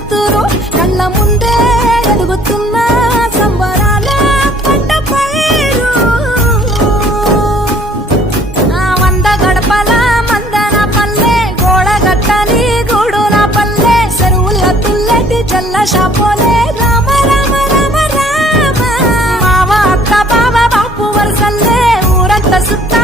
కూతురు కళ్ళ ముందే ఎదుగుతున్న సంబరాల పంట పైరు వంద గడపల మందన పల్లె గోడ గట్టని గూడున పల్లె చెరువుల తుల్లటి జల్ల షాపోలే రామ రామ రామ రామ మావ అత్త బావ బాపు వరసల్లే ఊరంత సుత్త